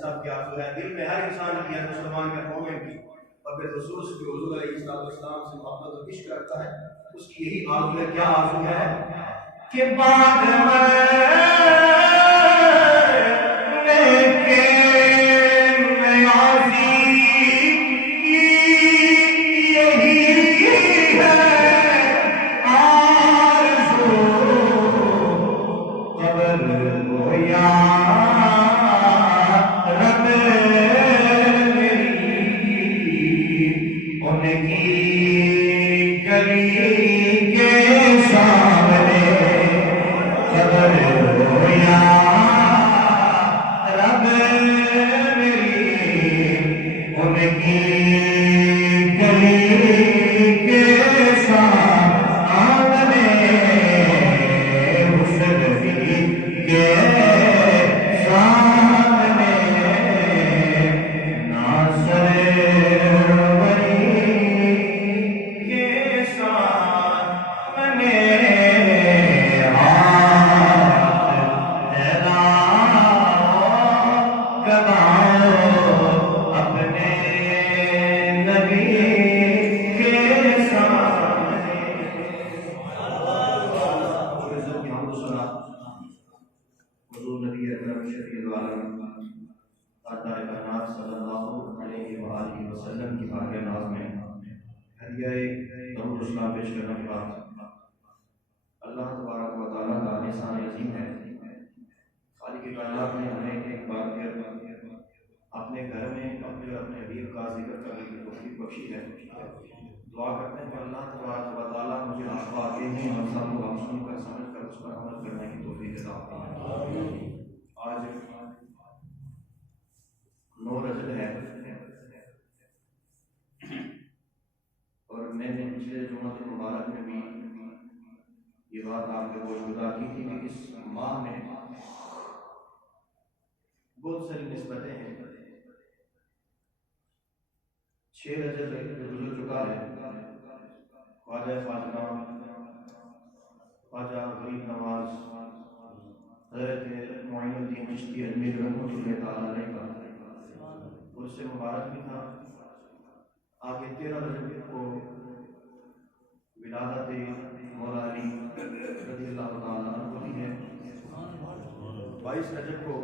صاحب کی آرزو ہے، دل میں ہر انسان کی ہے مسلمان کے مومن کی، اور بالخصوص جو حضور علیہ السلام سے محبت اور عشق رکھتا ہے اس کی یہی آرزو ہے. کیا آرزو ہے کہ بعد اللہ تبارک و تعالیٰ کا احسان عظیم ہے. خالق کائنات نے ہمیں ایک بار پھر اپنے گھر میں اپنے حبیب کا ذکر کرنے کی توفیق بخشی ہے. دعا کرتے ہیں کہ اللہ تبارک و تعالیٰ مجھے آتے ہیں اور سب کو ہم سن کر سمجھ کر اس پر عمل کرنے کی توفیق عطا فرمائے. آج 9 رجب ہے اور میں نے پچھلے جمعہ مبارک میں بھی یہ بات آپ کے گوش گزار کی تھی کہ اس ماہ میں بہت ساری نسبتیں ہیں. 6 رجب گزر چکا ہے. خواجہ خواجگان خواجہ غریب نواز حضرت معین الدین چشتی اجمیر رحمۃ اللہ تعالیٰ علیہ کا اس سے مبارک بھی تھا. آگے 13 رجب کو ولادت مولا علی رضی اللہ تعالیٰ عنہ ہوتی ہے. 22 رجب کو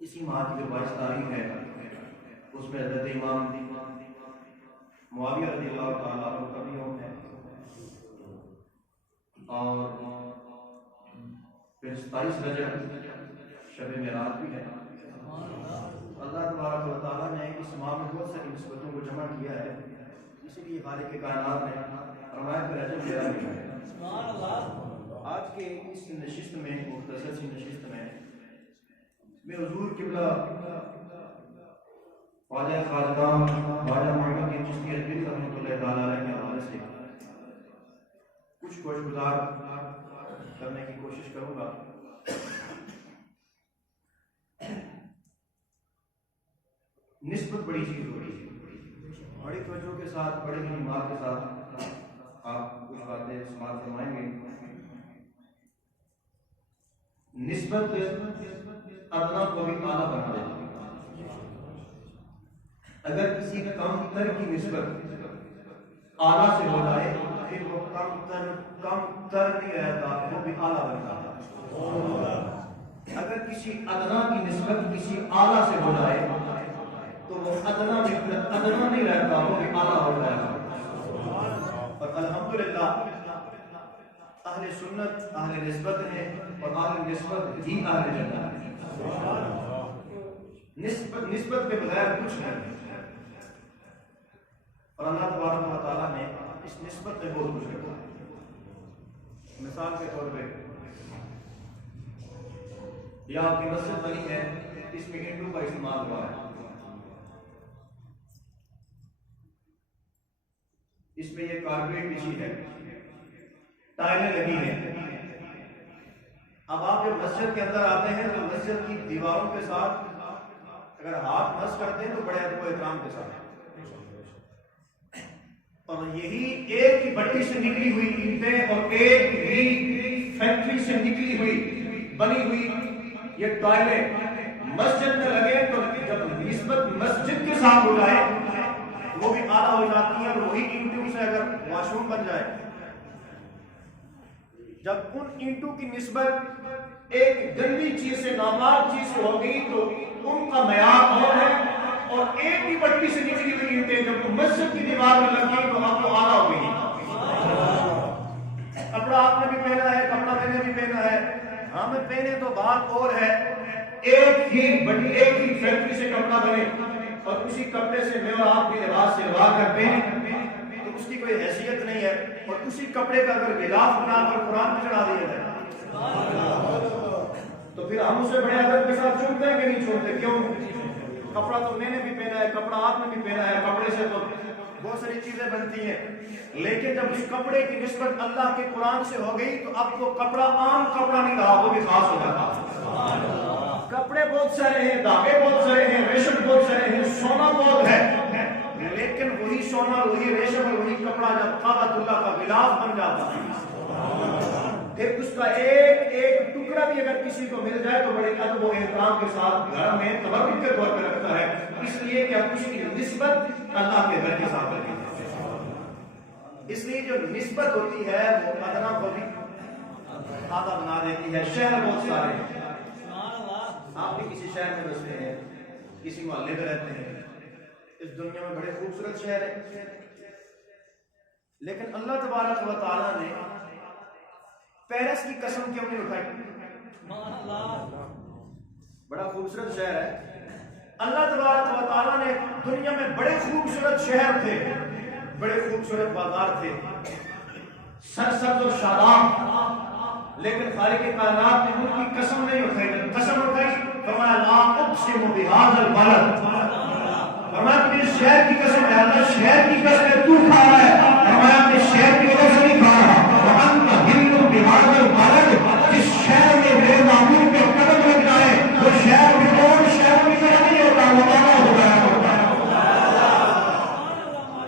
اسی ماہ کی جو 22 تاریخ ہے اس میں حضرت امام معاویہ رضی اللہ تعالیٰ عنہ کا بھی یوم ہے اور پھر 27 رجب شب معراج بھی ہے. اللہ تبارک و تعالیٰ نے اس ماہ میں بہت ساری نسبتوں کو جمع کیا ہے. اسی لیے خالق کائنات نے فرمایا کہ رجب میرا مہینہ ہے. آج کے اس نشست میں مختصر سی نشست میں حضور قبلہ خواجہ خواجگان خواجہ معین الدین چشتی اجمیر رحمۃ اللہ تعالیٰ علیہ کے حوالے سے کچھ گوش گزار کرنے کی کوشش کروں گا. نسبت بڑی چیز ہوتی ہے. بڑی توجہ کے ساتھ بڑی ہمت کے ساتھ آپ کچھ باتیں سماعت فرمائیں گے. نسبت ادنا کو بھی اعلیٰ بنا دیتی ہے. اگر کسی کم تر کی نسبت اعلیٰ سے ہو جائے پھر وہ کم تر نہیں رہتا, وہ بھی اعلیٰ بن جاتا ہے. اگر کسی ادنا کی نسبت کسی اعلیٰ سے ہو جائے تو وہ ادنا نہیں رہتا, وہ بھی اعلیٰ ہو جائے گا. اور الحمدللہ اہل سنت اہل نسبت ہیں اور اہل نسبت ہی اہل جنت ہیں. نسبت کے بغیر کچھ نہیں. اور اللہ تبارک و تعالیٰ نے اس نسبت میں بہت کچھ رکھا ہے. مثال کے طور پہ یہ آپ کی مسجد بنی ہے, اس میں اینٹوں کا استعمال ہوا ہے. اس میں یہ کارپیٹ بچھی ہے, ٹائلیں لگی ہیں. اب آپ جب مسجد کے اندر آتے ہیں تو مسجد کی دیواروں کے ساتھ اگر ہاتھ مس کرتے ہیں تو بڑے ادب و احترام کے ساتھ, اور یہی ایک کی بٹی سے نکلی ہوئی اینٹیں اور ایک ہی فیکٹری سے نکلی ہوئی بنی ہوئی یہ ٹوائلٹ مسجد میں لگے تو جب نسبت مسجد کے ساتھ ہو جائے وہ بھی اعلیٰ ہو جاتی ہیں، اور وہی اینٹوں سے اگر واش روم بن جائے، جب ان اینٹوں کی نسبت ایک گندی چیز سے، ناپاک چیز سے ہوگی تو ان کا معیار اور ہے، اور ایک بھی پٹی سے نکلی ہوئی اینٹیں جب مسجد کی دیوار میں لگی تو آپ کو اعلیٰ ہو گئی۔ کپڑا آپ نے بھی پہنا ہے، کپڑا میں نے بھی پہنا ہے، ہمیں پہنے تو بات اور ہے، ایک ہی فیکٹری سے کپڑا بنے اور اسی کپڑے سے میں اور آپ بھی لباس سلوا کر پہنے تو اس کی کوئی حیثیت نہیں ہے، اور اسی کپڑے کا اگر غلاف بنا کر قرآن پہ چڑھا دیا جائے تو پھر ہم اسے بڑے ادب کے ساتھ چھوڑتے ہیں کہ نہیں چھوڑتے؟ کیوں؟ کپڑا تو میں نے بھی پہنا ہے، کپڑا آپ نے بھی پہنا ہے، کپڑے سے تو بہت ساری چیزیں بنتی ہیں، لیکن جب اس کپڑے کی نسبت اللہ کے قرآن سے ہو گئی تو اب وہ کپڑا عام کپڑا نہیں رہا، وہ بھی خاص ہو جاتا۔ کپڑے بہت سارے ہیں، دھاگے بہت سارے ہیں، ریشم بہت سارے ہیں، سونا بہت ہے، لیکن وہی سونا، وہی ریشم اور وہی کپڑا جب کعبۃ اللہ کا غلاف بن جاتا ہے، پھر اس کا ایک ایک ٹکڑا بھی اگر کسی کو مل جائے تو بڑے ادب و احترام کے ساتھ گھر میں تبرک کے طور پہ رکھتا ہے، اس لیے کہ اب اس کی نسبت اللہ کے گھر کے ساتھ رکھی ہے۔ اس لیے جو نسبت ہوتی ہے وہ ادنا کو بھی آدھا بنا دیتی ہے۔ شہر بہت سارے ہیں، آپ بھی کسی شہر میں بستے ہیں، کسی محلے میں رہتے ہیں، اس دنیا میں بڑے خوبصورت شہر ہیں، لیکن اللہ تبارک و تعالیٰ نے پیرس کی قسم کیوں نہیں اٹھائی؟ بڑا خوبصورت شہر ہے، اللہ تبارک و تعالیٰ نے دنیا میں بڑے خوبصورت شہر تھے، بڑے خوبصورت بازار تھے، سرسبز و شاداب، لیکن خالق کائنات نے ان کی قسم نہیں اٹھائی۔ قسم اٹھائی، فرمایا لا اقسم بہذا البلد، فرمایا تجھے شہر کی قسم ہے، اللہ شہر کی قسم ہے، تو کھا رہا ہے، فرمایا اپنے شہر کی وجہ سے نہیں کھا رہا، وَأَنْتَ حِلٌّ بِهَذَا الْبَلَدِ، جس شہر میں میرے معبود پہ قدم لگ جائے وہ شہر بھی اور شہروں کی طرح نہیں ہوتا، وہ مانا ہوتا ہے۔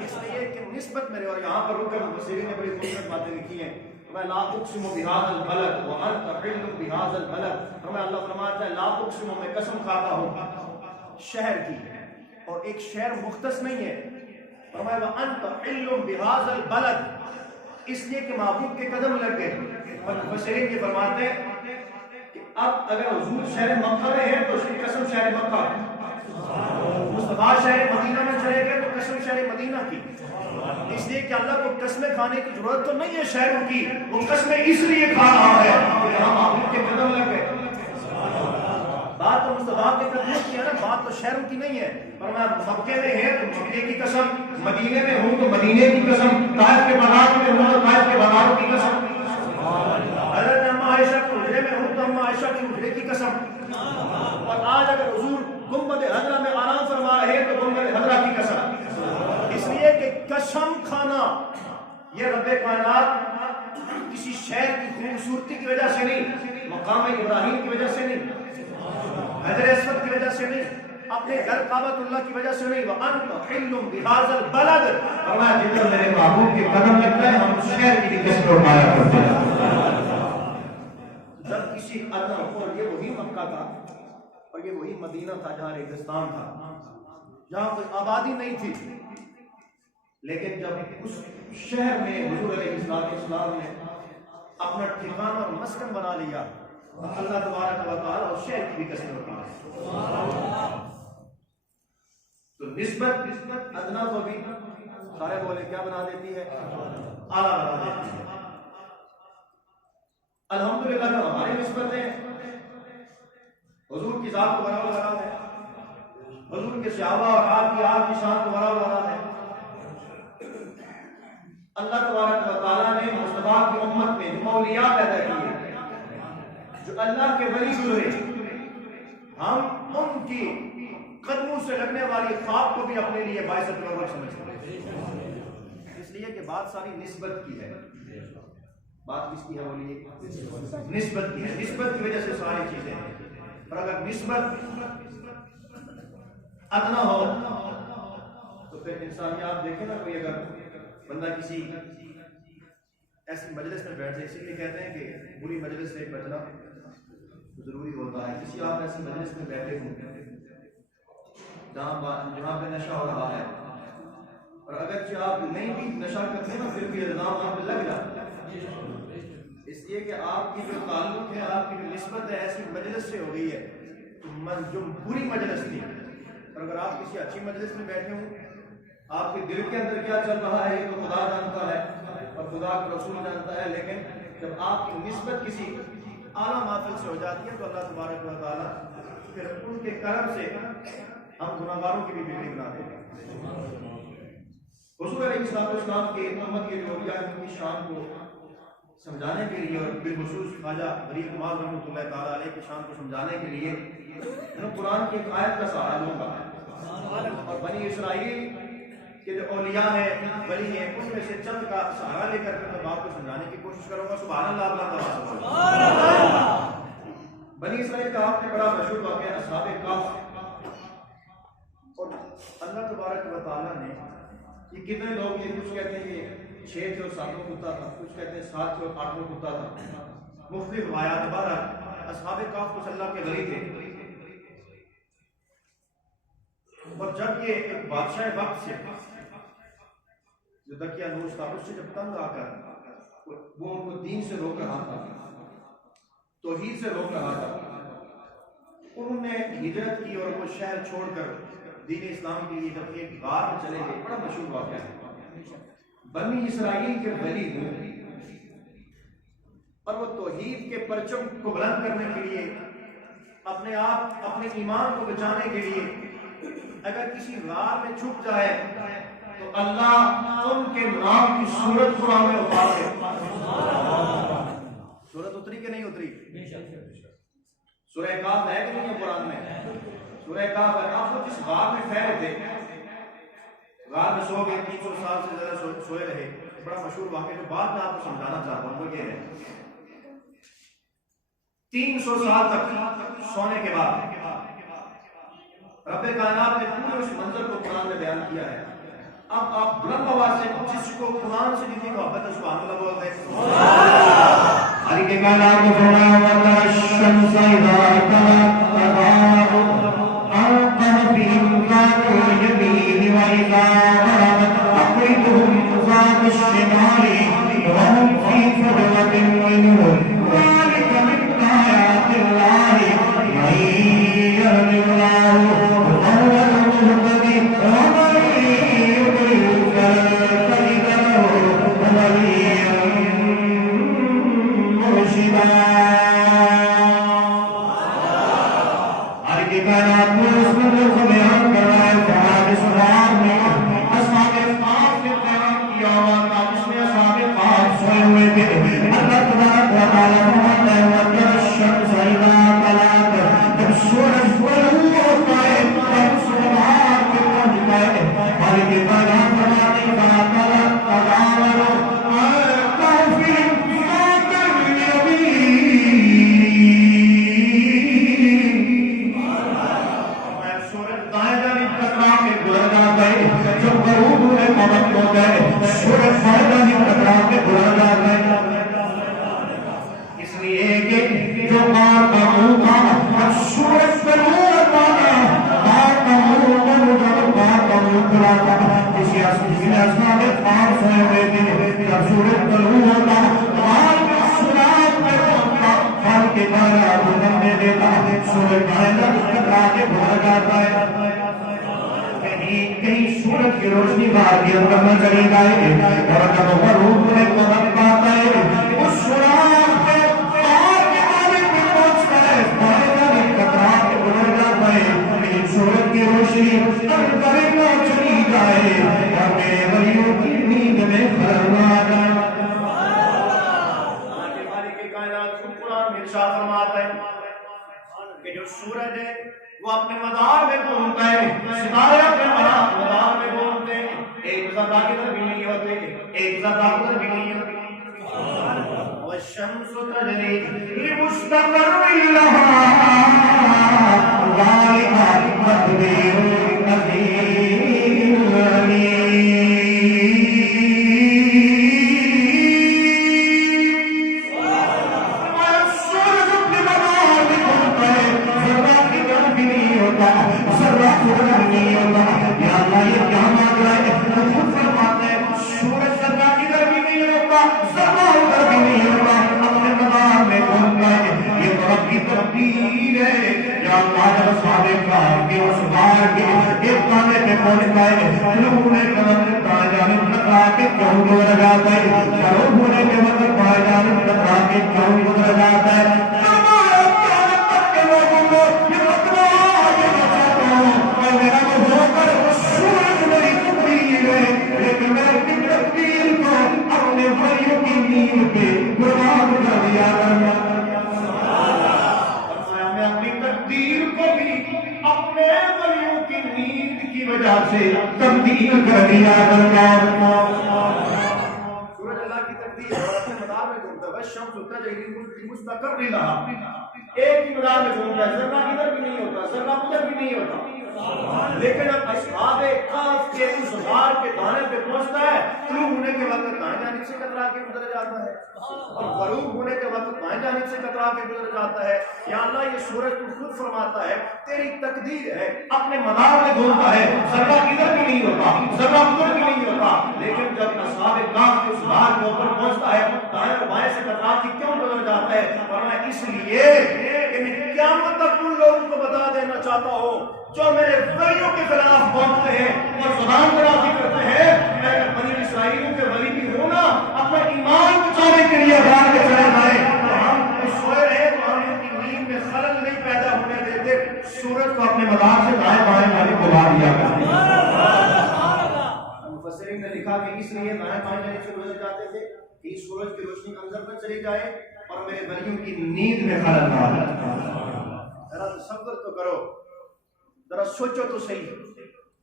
اس لیے کہ نسبت میرے، اور یہاں پر رک کر مفسرین نے بڑی خوبصورت باتیں لکھی ہیں، میں لا اقسم بهذا البلد وانت حل بهذا البلد، میں اللہ فرماتا ہے لا اقسم، میں قسم کھاتا ہوں شہر کی، اور ایک شہر مختص نہیں ہے، فرمایا وانت حل بهذا البلد، اس لیے کہ محبوب کے قدم لگ گئے۔ اور مفسرین یہ فرماتے ہیں کہ اب اگر حضور شہر مکہ میں ہے تو اس کی قسم شہر مکہ، مصطفیٰ شہر مدینہ میں چلے گئے تو قسم شہر مدینہ کی، اس لیے کہ اللہ کو قسمیں کھانے کی ضرورت تو نہیں ہے شہروں کی، وہ قسمیں اس لیے کھا رہا ہے کہ ہم محبوب کے قدم لگ گئے۔ بات تو مصطفیٰ کے قدموں کی ہے نا، بات تو شہروں کی نہیں ہے، پر میں مکے میں ہے تو مکے کی قسم، مدینے میں ہوں تو مدینے کی قسم، طائف کے بازار میں ہوں تو طائف کے بازاروں کی قسم، حضرت اما عائشہ کے حجرے میں ہوں تو اما عائشہ کے حجرے کی قسم، اور آج اگر حضور گنبد خضرا میں آرام فرما رہے تو گنبد خضرا کی قسم، اس لیے کہ قسم کھانا یہ رب کائنات کسی شہر کی خوبصورتی کی وجہ سے نہیں، مقام ابراہیم کی وجہ سے نہیں، حجر اسود کی وجہ سے نہیں، اپنے گھر کعبۃ اللہ کی وجہ سے نہیں، وَأَنْتَ حِلٌّ بِهَذَا الْبَلَدِ، فرمایا جدھر میرے محبوب کے قدم لگتا ہے ہم شہر کی قسم اٹھایا کرتے ہیں۔ جب کسی ادنا، اور یہ وہی مکہ تھا اور یہ وہی مدینہ تھا جہاں ریگستان تھا، جہاں کوئی آبادی نہیں تھی، لیکن جب اس شہر میں حضور علیہ السلام نے اپنا ٹھکانہ اور مسکن بنا لیا، اللہ تبارک و تعالیٰ اور شہر کی بھی قسم اٹھا ہے۔ تو نسبت ادنا کو بھی سارے بولے کیا بنا دیتی ہے؟ اعلیٰ بنا دیتی ہے۔ الحمدللہ جو ہماری نسبتیں حضور کی ذات کو برابر لگا ہے، حضور کے صحابہ اور آپ کی آپ کی شان کو برابر لگا ہے، اللہ تبارک و تعالیٰ نے مصطفیٰ کی امت میں جو اولیاء پیدا کیے، جو اللہ کے ولی گزرے، ہم ان کی قدموں سے لگنے والی خواب کو بھی اپنے لیے باعث تبرک سمجھتے ہیں، اس لیے کہ بات ساری نسبت کی ہے۔ بات کس کی ہے؟ بولیے، نسبت کی ہے، نسبت کی وجہ سے ساری چیزیں ہیں، اور اگر نسبت ادنا ہو تو پھر انسان آپ دیکھیں نا، کوئی اگر بندہ کسی ایسی مجلس میں بیٹھ جائے، اسی لیے کہتے ہیں کہ بری مجلس سے بچنا ضروری ہوتا ہے۔ کسی آپ ایسی مجلس میں بیٹھے ہوں جہاں پہ نشہ ہو رہا ہے، اور اگرچہ آپ نہیں بھی نشہ کرتے نا پھر بھی الزام آپ پہ لگ جاتا ہے، اس لیے کہ آپ کی جو تعلق ہے، آپ کی جو نسبت ہے ایسی مجلس سے ہو گئی ہے جو بری مجلس تھی. اور اگر آپ کسی اچھی مجلس میں بیٹھے ہوں، آپ کے دل کے اندر کیا چل رہا ہے یہ تو خدا جانتا ہے اور خدا کا رسول جانتا ہے، لیکن جب آپ کی نسبت کسی اعلیٰ محفل سے ہو جاتی ہے تو اللہ تبارک و تعالیٰ پھر ان کے کرم سے ہم گناہگاروں کی بھی بیٹی بنا دیں گے. حضور علیہ السلام کے امت کے جو اولیاء ہیں ان کی شان کو سمجھانے کے لیے اور بالخصوص خواجہ غریب نواز رحمۃ اللہ تعالیٰ علیہ کی شان کو سمجھانے کے لیے میں قرآن کی ایک آیت کا سہارا لوں گا. اور بنی اسرائیل کے جو اولیاء ہیں، ولی ہیں، ان میں سے چند کا سہارا لے کر میں بات کو سمجھانے کی کوشش کروں گا. سبحان اللہ، اللہ. بنی اسرائیل کا آپ نے بڑا مشہور واقعہ اصحاب کہف، اور اللہ تبارک و تعالیٰ نے یہ کتنے لوگ یہ کچھ کہتے ہیں کہ 6 تھے اور 7واں کتا تھا، کچھ کہتے ہیں 7 تھے اور 8واں کتا تھا، مختلف روایات. بہرحال اصحاب کہف کچھ اللہ کے ولی تھے. اور جب یہ ایک بادشاہ وقت سے جو دکیا نوش تھا، اس سے جب تنگ آ کر وہ ان کو دین سے روک رہا تھا، توحید سے روک رہا تھا، انہوں نے ہجرت کی اور وہ شہر چھوڑ کر دین اسلام کے لیے جب ایک غار میں چلے گئے. بڑا مشہور واقعہ ہے. بنی اسرائیل کے ولی ہوں اور وہ توحید کے پرچم کو بلند کرنے کے لیے، اپنے آپ اپنے ایمان کو بچانے کے لیے اگر کسی غار میں چھپ جائے تو اللہ ان کے نام کی سورت قرآن میں اتار دے. سورت اتری کہ نہیں اتری؟ سورہ کہف ہے کہ نہیں ہے قرآن میں؟ سورہ کہف ہے. آپ کو جس غار میں ٹھہرے تھے، غار میں سو گئے، 300 سال سے زیادہ سوئے رہے. بڑا مشہور واقعہ جو بات میں آپ کو سمجھانا چاہتا ہوں وہ یہ ہے، 300 سال تک سونے کے بعد رب کائنات نے پورے اس منظر کو قرآن میں بیان کیا ہے. اب آپ بلند آواز سے جس کو قرآن سے جتنی محبت ہے سبحان اللہ بولتے ہیں. خالق کائنات نے فرمایا وَتَرَى الشَّمْسَ إِذَا طَلَعَتْ تَزَاوَرُ عَنْ كَهْفِهِمْ ذَاتِ الْيَمِينِ وَإِذَا غَرَبَتْ تَقْرِضُهُمْ ذَاتَ الشِّمَالِ وَهُمْ فِي فَجْوَةٍ مِّنْهُ ذَلِكَ مِنْ آيَاتِ اللَّهِ مَن يَهْدِ اللَّهُ فَهُوَ الْمُهْتَدِي وَمَن يُضْلِلْ فَلَن تَجِدَ لَهُ وَلِيًّا مرشدا. ہر کی کائنات میں اس منظر کو بیان کر رہا ہے. فرمان اس قرآن میں اصحاب کہف نے بیان کیا ہوا جس میں اصحاب کہف سوئے ہوئے تھے. اللہ تبارک و تعالیٰ فرماتا ہے وَتَرَى الشَّمْسَ إِذَا طَلَعَتْ، جب سورج طلوع ہوتا ہے تب سبحان کے پہنچتا ہے. خالق کائنات فرماتے ہیں فَلَا طَلَعَتْ تَزَاوَرُ عَنْ كَهْفِهِمْ ذَاتَ الْيَمِينِ. سورج دائیں جانب ٹکرا کے گزر جاتا ہے، جب غروب ہونے کا وقت ہوتا ہے سورج بائیں جانب ٹکرا کے گزر جاتا ہے. اس لیے کہ جو غار کا منہ تھا اب سورج پہ منہ لگانا، غار کا منہ جب غار کا منہ کھلا تھا کسی اصحاب کہف سوئے ہوئے تھے. جب سورج طلوع ہوتا غار کا سراغ پہ پہنچتا، غار کے باہر بلند دے دیتا، سورج بائیں جانب ٹکرا کے گزر جاتا ہے. کہیں سورج کی روشنی باہر کے اندر نہ چلی جائے اور جب غروب ہونے کو وقت آتا ہے اس سراغ پہ غار کے جانب پہ پہنچتا ہے، بائیں جانب ٹکرا کے گزر جاتا ہے. لیکن سورج کی روشنی اندر نہ چلی جائے اور میرے ولیوں کی نیند میں خلل نہ آ جائے. خالق کائنات خود قرآن میں ارشاد فرماتا ہے کہ جو سورج ہے وہ اپنے مدار میں گھومتا ہے، ستارے اپنے مدار میں گھومتے ہیں، ایک ذرہ ادھر بھی نہیں ہوتے، ایک ذرہ ادھر بھی نہیں ہوتے. والشمس تجری لمستقر لها ذلك تقدير العزيز العليم. ذرہ ادھر نہیں ہوتا. یا اللہ یہ کیا مانگ رہا ہے؟ تقدیر ہے یا اللہ جب صادق کے اس بار کے ایک کانے پہ پہنچ گئے شروع ہونے کے وقت پائے جانب ٹکرا کے کیوں گزر جاتا ہے شروع ہونے کے وقت پائے جانب ٹکرا کے کیوں گزر جاتا ہے سے تبدیل کر دیا سورج اللہ کی تقدیر ہے اور اپنے مدار میں گھومتا ہے شمس تجری مستقر نہیں رہا ایک ہی مدار میں گھومتا ہے ذرہ ادھر بھی نہیں ہوتا ذرہ ادھر بھی نہیں ہوتا لیکن اب اصحاب کہف کے اس غار کے دانے پہ پہنچتا ہے طلوع ہونے کے وقت دائیں جانب سے کترا کے گزر جاتا ہے اور غروب ہونے کے وقت بائیں جانب سے کترا کے گزر جاتا ہے یا اللہ یہ سورج تو خود فرماتا ہے تیری تقدیر ہے اپنے مدار میں گھومتا ہے ذرہ ادھر بھی نہیں ہوتا ذرہ ادھر بھی نہیں ہوتا لیکن جب اصحاب کہف کے اس غار کے اوپر پہنچتا ہے دائیں اور بائیں سے کترا کے کیوں گزر جاتا ہے ورنہ اس لیے کہ میں قیامت تک ان لوگوں کو بتا دینا چاہتا ہوں جو میرے ولیوں کے خلاف بولتے ہیں اور زبان درازی کرتے ہیں میں بنی اسرائیلیوں کے ولی بھی ہوں نا اپنا ایمان بچانے کے لیے غار میں چلے جائیں تو ہم سوئے رہے تو ہم ان کی نیند میں خلل نہیں پیدا ہونے دیتے سورج کو اپنے مدار سے دائیں بائیں جانب بلا دیا مفسرین نے لکھا کہ اس لیے دائیں بائیں جانب سے گزر جاتے تھے کہ سورج کی روشنی اندر نہ چلی جائے اور میرے ولیوں کی نیند میں خلل نہ آئے ذرا تصور تو کرو ذرا سوچو تو صحیح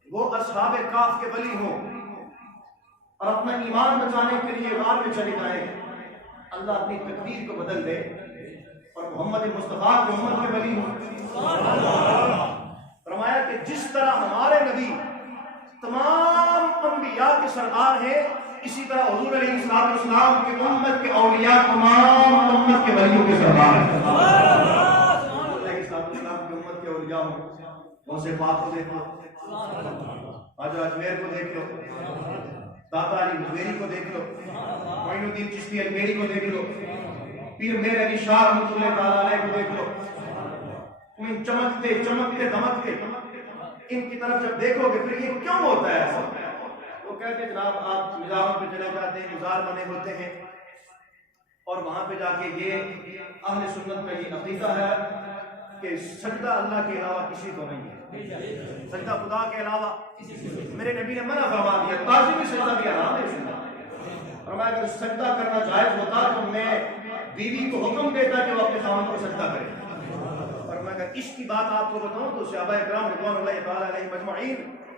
وہ اصحاب کہف کے ولی ہوں اور اپنا ایمان بچانے کے لیے غار میں چلے جائیں اللہ اپنی تقدیر کو بدل دے اور محمد مصطفیٰ کی امت کے ولی ہوں فرمایا کہ جس طرح ہمارے نبی تمام انبیاء کے سردار ہیں اسی طرح حضور علیہ السلام کی امت کے اولیاء تمام امت کے ولیوں کے سردار ہیں حضور علیہ السلام کی امت کے اولیاء ہوں غوث پاک کو دیکھ لو حضرت اجمیر کو دیکھ لو داتا علی حجویری کو دیکھ لو معین الدین چشتی اجمیری کو دیکھ لو پیر میر علی شاہ رحمۃ اللہ تعالی علیہ کو دیکھ لو ان چمکتے چمکتے دمکتے ان کی طرف جب دیکھو گے پھر یہ کیوں ہوتا ہے ایسا وہ کہتے ہیں جناب آپ مزاروں پہ چلے جاتے ہیں مزار بنے ہوتے ہیں اور وہاں پہ جا کے یہ اہل سنت کا یہ عقیدہ ہے کہ سجدہ اللہ کے علاوہ کسی کو نہیں ہے سجدہ خدا کے علاوہ میرے نبی نے منع فرما دیا تعظیمی سجدہ بھی حرام ہے اور میں اگر سجدہ کرنا جائز ہوتا تو میں بیوی کو حکم دیتا کہ وہ اپنے خاوند کو سجدہ کرے اور میں اگر عشق کی بات آپ کو بتاؤں تو صحابہ کرام رضوان اللہ تعالی علیہم مجمعین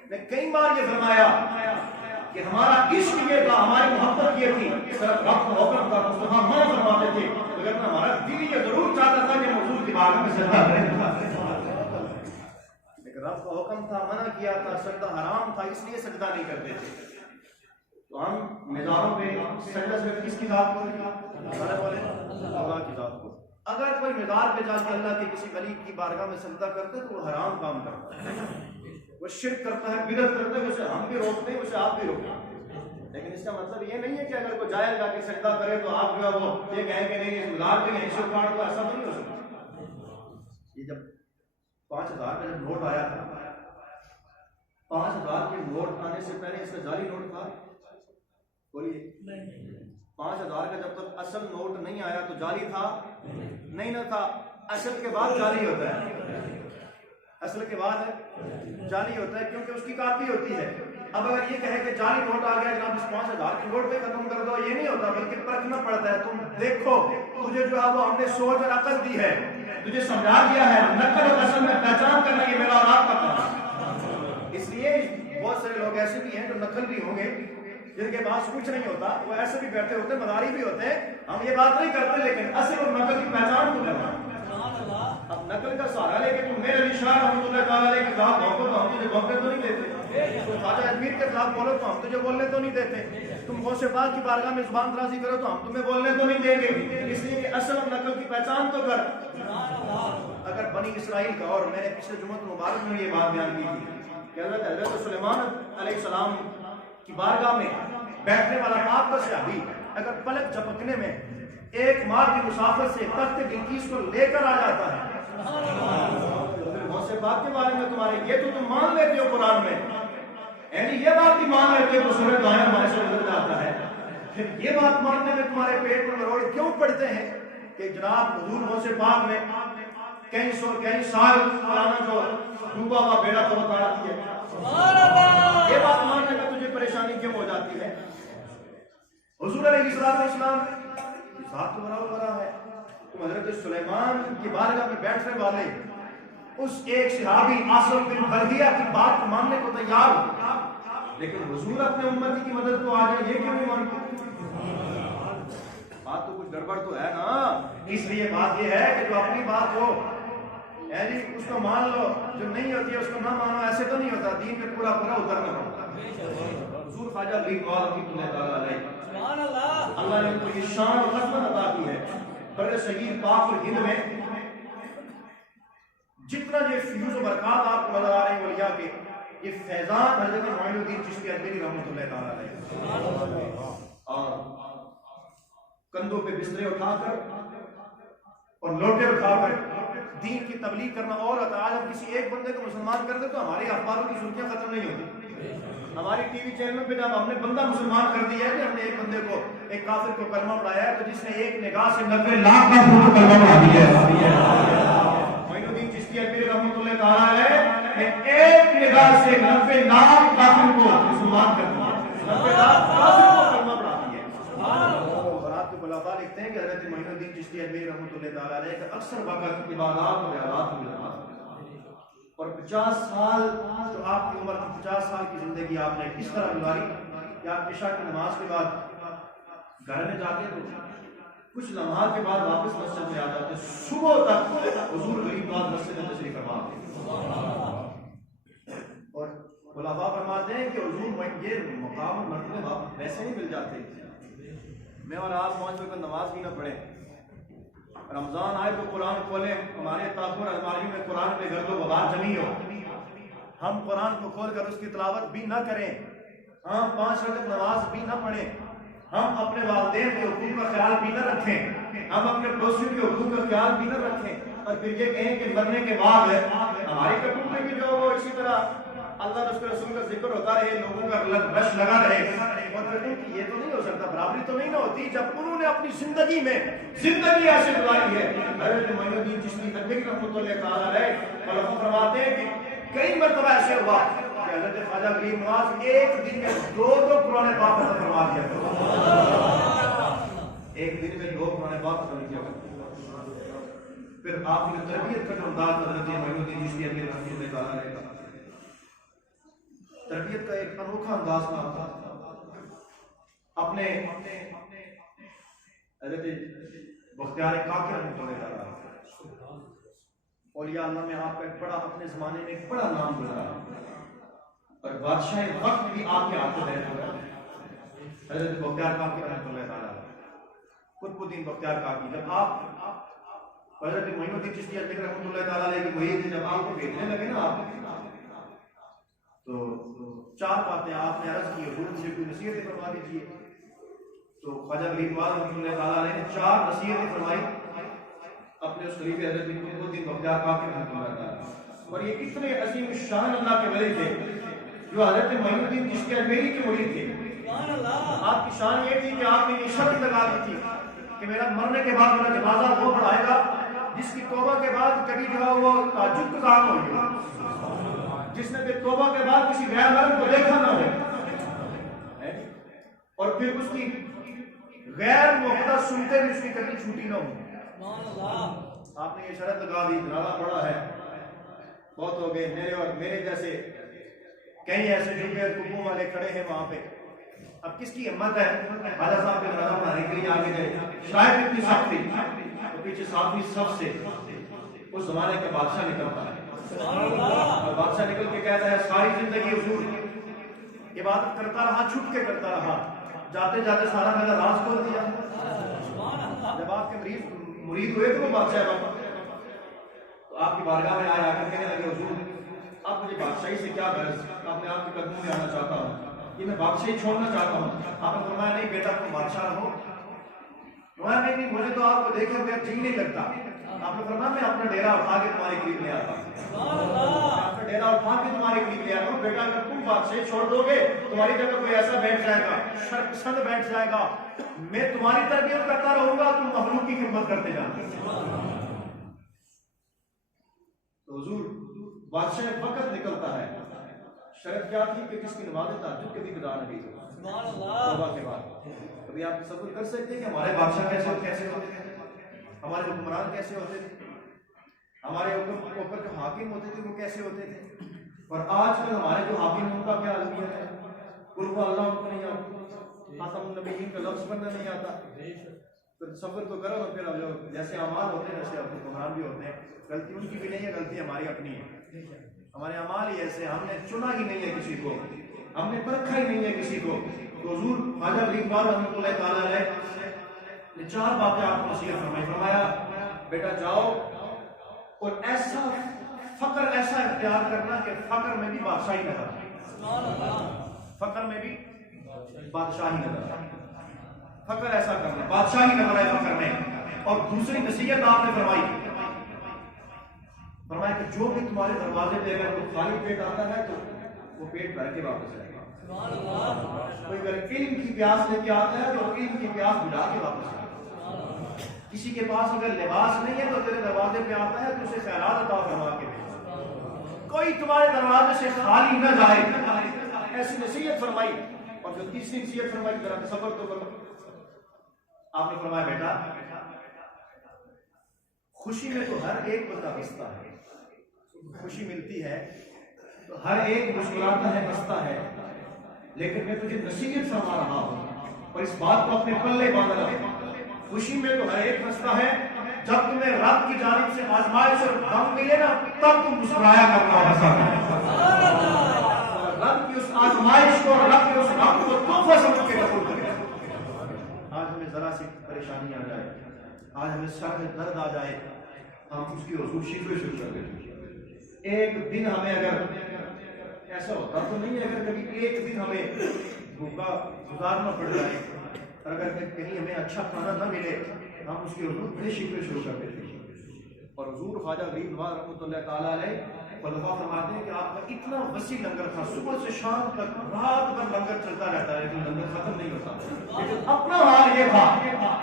نے کئی بار یہ فرمایا کہ ہمارا عشق یہ تھا ہماری محبت یہ تھی صرف رب کا حکم تھا مصطفیٰ منع فرماتے تھے اگر ہمارا دل یہ ضرور چاہتا تھا کہ حضور کی بارگاہ میں سجدہ کریں لیکن رب کا حکم تھا منع کیا تھا سجدہ حرام تھا اس لیے سجدہ نہیں کرتے تھے تو ہم مزاروں پہ سجدہ صرف کس کی ذات کو اللہ کی ذات کو اگر کوئی مزار پہ جا کے اللہ کے کسی ولی کی بارگاہ میں سجدہ کرتے تو وہ حرام کام کرتا ہے وہ شرک کرتا ہے بدعت کرتا ہے اسے ہم بھی روکتے ہیں اسے آپ بھی روکتے ہیں لیکن اس کا مطلب یہ نہیں ہے کہ اگر کوئی جائے جا کے سجدہ کرے تو آپ جو ہے وہ یہ کہیں کہ نہیں اس مزار پہ نہیں شرک کاٹ تو ایسا تو نہیں ہو سکتا یہ جب 5000 کا جب نوٹ آیا تھا 5000 کے نوٹ آنے سے پہلے اس کا جعلی نوٹ تھا بولیے 5000 کا جب تک اصل نوٹ نہیں آیا تو جعلی تھا نہیں نہ تھا اصل کے بعد جعلی ہوتا ہے اصل کے بعد جعلی ہوتا ہے کیونکہ اس کی کاپی ہوتی ہے اب اگر یہ کہے کہ جعلی نوٹ آ گیا جناب اس 5000 کے نوٹ پہ ختم کر دو یہ نہیں ہوتا بلکہ پرکھنا پڑتا ہے تم دیکھو تجھے جو ہے وہ ہم نے سوچ اور عقل دی ہے تجھے سمجھا دیا ہے نقل اور اصل میں پہچان کرنا یہ میرا اور آپ کا کام اس لیے بہت سارے لوگ ایسے بھی ہیں جو نقل بھی ہوں گے جن کے پاس کچھ نہیں ہوتا وہ ایسے بھی بیٹھے ہوتے ہیں مداری بھی ہوتے ہیں ہم یہ بات نہیں کرتے لیکن اصل اور نقل کی پہچان کو کرنا اب نقل کا سہارا لے کے تم میرے علی شاہ رحمۃ اللہ تعالی علیہ کے خلاف بھونکو تو ہم تجھے بھونکنے تو نہیں دیتے تم خواجہ اجمیر کے خلاف بولو تو ہم تجھے بولنے تو نہیں دیتے تم غوث پاک کی بارگاہ میں زبان درازی کرو تو ہم تمہیں بولنے تو نہیں دیں گے اس لیے کہ اصل اور نقل کی پہچان تو کر اگر بنی اسرائیل کا اور میں نے پچھلے جمعہ مبارک میں یہ بات بیان کی تھی کہ حضرت سلیمان علیہ السلام کی بارگاہ میں بیٹھنے والا آپ کا صحابی اگر پلک جھپکنے میں ایک ماہ کی مسافت سے تخت بلقیس کو لے کر آ جاتا ہے بات کے بارے میں تمہارے یہ تو تم مان لیتے ہو قرآن میں، یعنی یہ بات بھی مان لیتے ہو تو سورہ دعائیں ہمارے سے گزر جاتا ہے، پھر یہ بات ماننے میں تمہارے پیٹ میں مروڑے کیوں پڑتے ہیں کہ جناب حضور غوث پاک میں کئی سال پرانا جو ڈوبا ہوا بیڑا تو بتا رہی ہے، یہ بات ماننے میں تجھے پریشانی کیوں ہو جاتی ہے؟ حضور علیہ السلام ذات برا ہے، تم حضرت سلیمان کی بارگاہ میں بیٹھنے والے اس ایک صحابی عاصم بن برہیہ کی بات کو ماننے کو تیار ہو، لیکن حضور اپنے امتی کی مدد کو آ جائے یہ کیوں نہیں مانتے؟ بات تو کچھ گڑبڑ تو ہے نا، اس لیے بات یہ ہے کہ جو اپنی بات ہو جی اس کو مان لو، جو نہیں ہوتی ہے اس کو نہ مانو، ایسے تو نہیں ہوتا، دین پہ پورا اترنا پڑتا ہے۔ حضور خواجہ غریب رحمۃ اللہ علیہ، اللہ نے ان کو یہ شان اور عظمت عطا کی ہے، بر صغیر پاک اور ہند میں جتنا یہ فیوز و برکات آپ کو نظر آ رہے ہیں اولیاء کے، یہ فیضان حضرت معین الدین چشتی اجمیری رحمۃ اللہ تعالیٰ علیہ، اور کندھوں پہ بسترے اٹھا کر اور لوٹے اٹھا کر دین کی تبلیغ کرنا، اور آج ہم کسی ایک بندے کو مسلمان کر دیں تو ہماری اخباروں کی سرخیاں ختم نہیں ہوتی، ہماری ٹی وی چینل پہ جب ہم نے بندہ مسلمان کر دیا ہے کہ ہم نے ایک بندے کو، ایک کافر کو کلمہ پڑھایا ہے، تو جس نے ایک نگاہ سے 90 لاکھ کافروں کو کلمہ پڑھا دیا ہے۔ معین الدین چشتی اجمیری رحمۃ اللہ تعالیٰ علیہ نے ایک نگاہ سے 90 لاکھ کافر کو مسلمان کر دیا، 90 لاکھ کافر کو کلمہ پڑھا دیا ہے۔ برات کے خلفاء لکھتے ہیں کہ حضرت معین الدین چشتی اجمیری رحمۃ اللہ تعالیٰ علیہ کا اکثر وقت عبادات و ریاضات میں لگا، اور 50 سال جو آپ کی عمر کی 50 سال کی زندگی آپ نے اس طرح گزاری کہ آپ عشاء کی نماز کے بعد گھر میں جاتے تو کچھ لمحات کے بعد واپس مسجد میں آ جاتے، صبح تک حضور غریب بات مسجد میں تشریف فرما آتے، اور خلفاء فرماتے ہیں کہ حضور یہ مقام اور مرتبے ویسے نہیں مل جاتے، میں اور آپ موج میں نماز بھی نہ پڑھیں، رمضان آئے تو قرآن کھولیں، ہمارے تاخیر الماری میں قرآن پہ گرد و غبار جمی ہو، ہم قرآن کو کھول کر اس کی تلاوت بھی نہ کریں، ہم 5 رکعت نماز بھی نہ پڑھیں، ہم اپنے والدین کے حقوق کا خیال بھی نہ رکھیں، ہم اپنے پڑوسیوں کے حقوق کا خیال بھی نہ رکھیں، اور پھر یہ کہیں کہ مرنے کے بعد ہماری کٹوٹ میں بھی جو وہ اسی طرح اللہ اس کے رسول کا ذکر ہوتا رہے، لوگوں کا رش لگا رہے، اور پھر کہ یہ تو نہیں ہو سکتا، برابری تو نہیں نہ ہوتی جب انہوں نے اپنی زندگی میں زندگی ایسے گزاری ہے۔ حضرت معین الدین چشتی اجمیری رحمۃ اللہ تعالیٰ علیہ خلفاء فرماتے ہیں کہ کئی مرتبہ ایسے ہوا کہ حضرت خواجہ غریب نواز ایک دن میں 2 قرآن پاک ختم فرما دیا کرتے، ایک دن میں 2 قرآن پاک ختم کیا کرتے۔ پھر آپ کی تربیت کا جو انداز حضرت معین الدین چشتی اجمیری رحمۃ اللہ تعالیٰ علیہ کا تربیت کا ایک انوکھا انداز تھا، اپنے حضرت بختیار کاکی رحمۃ اللہ تعالیٰ اولیاء اللہ میں آپ کا ایک بڑا، اپنے زمانے میں ایک بڑا نام گزرا، اور بادشاہ وقت بھی آپ کے ہاتھوں میں ہے، حضرت بختیار کاکی رحمۃ اللہ تعالیٰ قطب الدین بختیار کاکی۔ جب آپ حضرت معین الدین چشتی اجمیری رحمۃ اللہ تعالیٰ علیہ کی محیط جب آپ کو بھیجنے لگے نا آپ تو 4 باتیں آپ نے عرض کی، حضور مجھے کوئی نصیحتیں فرما دیجیے، تو خواجہ غریب نواز رحمۃ اللہ تعالیٰ علیہ نے 4 نصیحتیں فرمائی اپنے اس خلیفہ حضرت قطب الدین بختیار کاکی رحمۃ اللہ تعالیٰ، اور یہ اتنے عظیم شان اللہ کے ولی تھے جو حضرت معین الدین چشتی اجمیری کے مرید تھے۔ آپ کی شان یہ تھی کہ آپ نے یہ شرط لگا دی تھی کہ میرا مرنے کے بعد میرا جنازہ وہ پڑھائے گا جس کی توبہ کے بعد کبھی جو ہے وہ تعجب کا کام ہوگا، جس نے توبہ کے بعد کسی غیر مرد کو دیکھا نہ ہو، اور پھر اس کی غیر موقع سنتے بھی اس کی کبھی چھوٹی نہ ہو۔ آپ نے یہ شرط لگا دی، جنازہ پڑا ہے، بہت ہو گئے، میرے اور میرے جیسے کئی ایسے جھکے کبوں والے کھڑے ہیں وہاں پہ، اب کس کی ہمت ہے خواجہ صاحب کے جنازہ پڑھانے کے لیے آگے جائے؟ شاید اتنی سخت تھی، تو پیچھے 7ویں صف سے اس زمانے کے بادشاہ نکلتا ہے، اور بادشاہ نکل کے کہتا ہے ساری زندگی حضور عبادت کرتا رہا، چھپ کے کرتا رہا، جاتے جاتے سارا میرا راز کھول دیا۔ جب آپ کے مرید ہوئے تو وہ بادشاہ تو آپ کی بارگاہ میں آیا کر کہنے لگے حضور اب مجھے بادشاہی سے کیا غرض، اب میں آپ کے قدموں میں آنا چاہتا ہوں، یہ میں بادشاہی چھوڑنا چاہتا ہوں۔ آپ نے فرمایا نہیں بیٹا تم بادشاہ رہو، نہیں مجھے تو آپ کو دیکھے بغیر جی نہیں لگتا، آپ نے فرمایا میں اپنا ڈیرا اٹھا کے تمہارے قریب لے آتا ہوں، اپنا ڈیرا اٹھا کے تمہارے قریب لے آتا ہوں. بیٹا اگر تم بادشاہی چھوڑ دو گے تمہاری جگہ کوئی ایسا بیٹھ جائے گا، شرپسند بیٹھ جائے گا، میں تمہاری تربیت کرتا رہوں گا، تم مخلوق کی خدمت کرتے جانا. تو حضور بادشاہ وقت نکلتا ہے، شرط کیا تھی کہ کس کی نماز تہجد کے بھی قضا نبی توبہ کے بعد. کبھی آپ تصور کر سکتے ہیں کہ ہمارے بادشاہ کیسے ہوتے تھے، ہمارے حکمران کیسے ہوتے تھے، ہمارے اوپر جو حاکم ہوتے تھے وہ کیسے ہوتے تھے، اور آج کل ہمارے جو حاکم ہیں ان کا کیا المیہ ہے. قرب اللہ ان کو نہیں آتا، خاتم النبیین کا لفظ پڑھنا نہیں آتا. تو تصور تو کرو، پھر اب جو جیسے اعمال ہوتے ہیں ویسے حکمران بھی ہوتے ہیں. غلطی ان کی بھی نہیں ہے، غلطی ہماری اپنی ہے. ہمارے اعمال ہی ایسے، ہم نے چنا ہی نہیں ہے کسی کو، ہم نے پرکھا ہی نہیں ہے کسی کو. تو حضور خواجہ غریب نواز رحمۃ اللہ تعالیٰ علیہ نے 4 باتیں آپ کو نصیحت فرمائی. فرمایا بیٹا جاؤ اور ایسا فقر ایسا اختیار کرنا کہ فقر میں بھی بادشاہی نظر، فقر میں بھی بادشاہی نظر، فقر ایسا کرنا بادشاہی نظر ہے فقر میں. اور دوسری نصیحت آپ نے فرمایا کہ جو بھی تمہارے دروازے پہ اگر کوئی خالی پیٹ آتا ہے تو وہ پیٹ بھر کے واپس آئے گا. کوئی اگر علم کی پیاس لے کے آتا ہے تو علم کی پیاس بجھا کے واپس آئے گا. کسی کے پاس اگر لباس نہیں ہے تو تیرے دروازے پہ آتا ہے تو اسے خیرات عطا فرما کے دے. کوئی تمہارے دروازے سے خالی نہ جائے، ایسی نصیحت فرمائی. اور جو تیسری نصیحت فرمائی ذرا تصور تو کرو. آپ نے فرمایا بیٹا خوشی میں تو ہر ایک بندہ ہنستا ہے، خوشی ملتی ہے تو ہر ایک مسکراتا ہے، ہنستا ہے، لیکن میں تجھے نصیحت فرما رہا ہوں اور اس بات کو اپنے پلے باندھ رہا. خوشی میں تو ہر ایک ہنستا ہے، جب تمہیں رب کی جانب سے آزمائش اور غم ملے نا تب تم مسکرایا کرنا اور ہنسا کرنا. رب کی اس آزمائش کو اور رب کے اس غم کو تحفہ سمجھ کے قبول کرے. آج ہمیں ذرا سی پریشانی آ جائے، آج ہمیں سر میں درد آ جائے، ہم اس کی حضور شکوے شروع کر دیں. ایک دن ہمیں اگر ایسا ہوتا تو نہیں ہے، اگر کبھی ایک دن ہمیں بھوکا گزارنا پڑ جائے اور اگر کہیں ہمیں اچھا کھانا نہ ملے ہم اس کے حضور بے شکوے شروع کر دیتے ہیں. اور حضور خواجہ غریب نواز رحمۃ اللہ تعالیٰ علیہ خلفاء فرماتے ہیں کہ آپ کا اتنا وسیع لنگر تھا، صبح سے شام تک رات بھر لنگر چلتا رہتا ہے لیکن لنگر ختم نہیں ہوتا. لیکن اپنا حال یہ تھا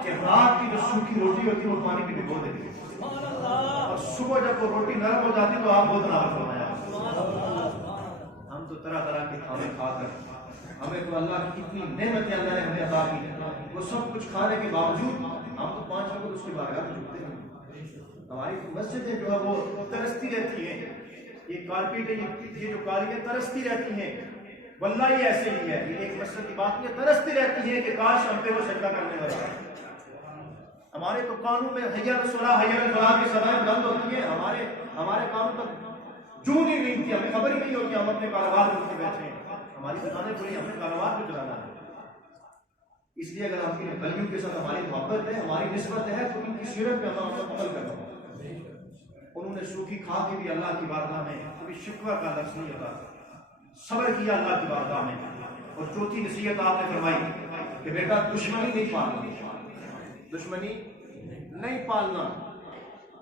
کہ رات کی جو سوکھی روٹی ہوتی وہ پانی کی بھگو دیتی اور صبح جب وہ روٹی نرم ہو جاتی تو آپ بہت ناراض فرمایا. ہم تو طرح طرح کے کھانے کھا کر، ہمیں تو اللہ کی اتنی نعمتیں اللہ نے ہمیں عطا کی، وہ سب کچھ کھانے کے باوجود ہم تو 5 وقت اس کی بارگاہ میں جھکتے ہیں. ہماری مسجدیں جو ہے وہ ترستی رہتی ہیں، یہ کارپیٹ یہ جو کالیاں ترستی رہتی ہیں، واللہ یہ ایسے ہی ہے. یہ ایک مسجد کی بات نہیں، ترستی رہتی ہے کہ کاش ہم پہ وہ سجدہ کرنے والا. ہمارے تو کانوں میں حی علی الصلاۃ حی علی الفلاح کی صدائیں بلند ہوتی ہیں، ہمارے کانوں تک جوں نہیں تھی، ہمیں خبر ہی نہیں ہوتی. ہم اپنے کاروبار میں بیٹھے ہیں، ہماری دکانیں کھلی، ہمیں کاروبار کو چلانا ہے. اس لیے اگر ہم کی ولیوں کے ساتھ ہماری محبت ہے، ہماری نسبت ہے تو ان کی سیرت پہ ہمیں عمل کرنا ہوگا. انہوں نے سوکھی کھا کے بھی اللہ کی بارگاہ میں کبھی شکوہ کا لفظ نہیں ہوتا، صبر کیا اللہ کی بارگاہ میں. اور چوتھی نصیحت آپ نے فرمائی کہ بیٹا دشمنی نہیں پالنا، دشمنی نہیں پالنا،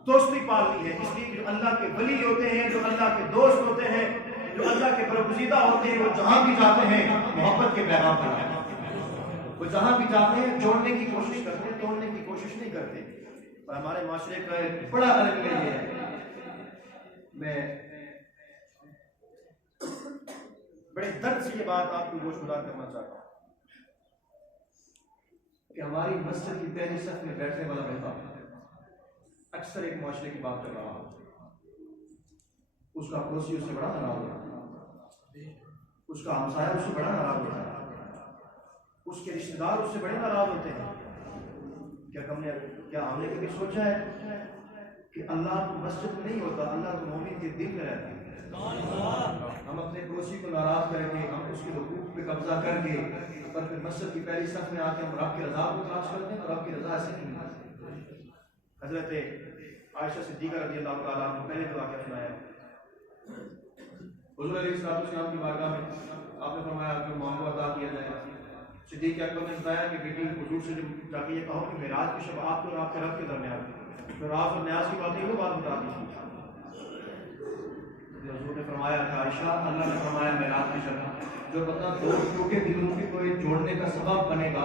دوستی پالنی ہے. اس لیے جو اللہ کے ولی ہوتے ہیں، جو اللہ کے دوست ہوتے ہیں، جو اللہ کے برگزیدہ ہوتے ہیں، وہ جہاں بھی جاتے ہیں محبت کے پیغام پر ہیں. وہ جہاں بھی جاتے ہیں جوڑنے کی کوشش کرتے ہیں، توڑنے کی کوشش نہیں کرتے. اور ہمارے معاشرے کا ایک بڑا الگ یہ ہے، میں بڑے درد سے یہ بات آپ کو گوش گزار کرنا چاہتا ہوں کہ ہماری مسجد کی پہلی صف میں بیٹھنے والا بندہ اکثر ایک معاشرے کی بات کر رہا ہوں، اس کا پڑوسی اس سے بڑا ناراض ہوتا ہے، اس کا ہمسایہ اس سے بڑا ناراض ہوتا ہے، اس کے رشتہ دار اس سے بڑے ناراض ہوتے ہیں. کیا ہم نے کبھی سوچا ہے کہ اللہ تو مسجد میں نہیں ہوتا، اللہ تو مومن کے دل میں رہتا ہے. ہم اپنے پڑوسی کو ناراض کر کے، ہم اس کے حقوق پہ قبضہ کر کے، پر پھر مسجد کی پہلی صف میں آ کے ہم رب کی رضا کو تلاش کرتے ہیں، اور رب کی رضا ایسے نہیں ملتی. حضرت عائشہ صدیقہ رضی اللہ تعالیٰ عنہ پہلے تو واقعہ سنایا. حضور علیہ السلام کی بارگاہ میں آپ نے فرمایا کہ معاملہ عطا کیا جائے. صدیق اکبر نے بتایا کہ بیٹی حضور سے جب جا کے یہ کہو کہ معراج کی شب آپ کو اور آپ کے رب کے درمیان جو راز اور نیاز کی باتیں وہ بات بتا دی تھی حضور نے فرمایا تھا عائشہ اللہ نے فرمایا معراج میں چلا جو بندہ دو ٹوٹے دلوں کے کوئی جوڑنے کا سبب بنے گا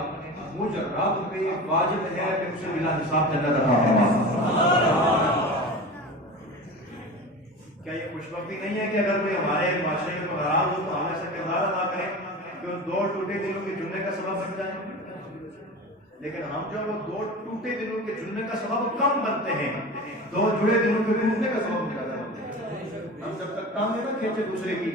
مجھ رب پہ واجب ہے کہ اسے بلا حساب جنت عطا فرمائے۔ کیا یہ خوشبختی نہیں ہے کہ اگر کوئی ہمارے معاشرے میں ناراض ہو تو ہم ایسا کردار ادا کریں کہ ان دو ٹوٹے دلوں کے جڑنے کا سبب بن جائے؟ لیکن ہم جو وہ دو ٹوٹے دلوں کے جڑنے کا سبب کم بنتے ہیں، دو جڑے دلوں کے ٹوٹنے کا سبب زیادہ بنتے ہیں۔ ہم جب تک کام میں نہ کھینچے دوسرے کی،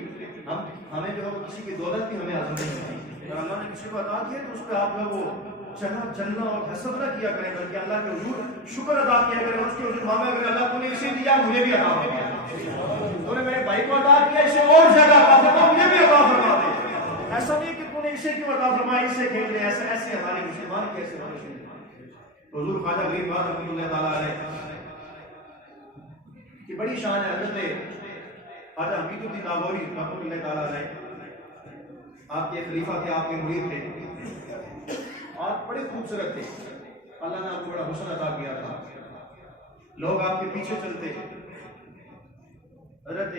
ہمیں جو ہے کسی کی دولت کی ہمیں حاصل نہیں ہوتی۔ اگر اللہ نے کسی کو عطا کیا تو اس پہ آپ وہ جلنا اور حسد نہ کیا کریں، بلکہ اللہ کے حضور شکر ادا کیا کریں، اس کے حضور مانگا کریں اللہ تو نے اسے دیا مجھے بھی عطا فرما، تو نے میرے بھائی کو عطا کیا اسے اور زیادہ عطا فرما، مجھے بھی عطا فرما دے۔ ایسا نہیں کہ تو نے اسے کیوں عطا فرمایا، اسے کھیل لے، ایسے ہمارے مسلمان کی ایسے ہمارے حضور خواجہ غریب بات رحمۃ اللہ تعالیٰ علیہ کی بڑی شان ہے۔ حضرت خواجہ حمید الدین لاہوری رحمۃ اللہ تعالیٰ علیہ آپ کے خلیفہ تھے، آپ کے مرید تھے، آپ بڑے خوبصورت تھے، اللہ نے آپ کو بڑا حسن عطا کیا تھا، لوگ آپ کے پیچھے چلتے۔ حضرت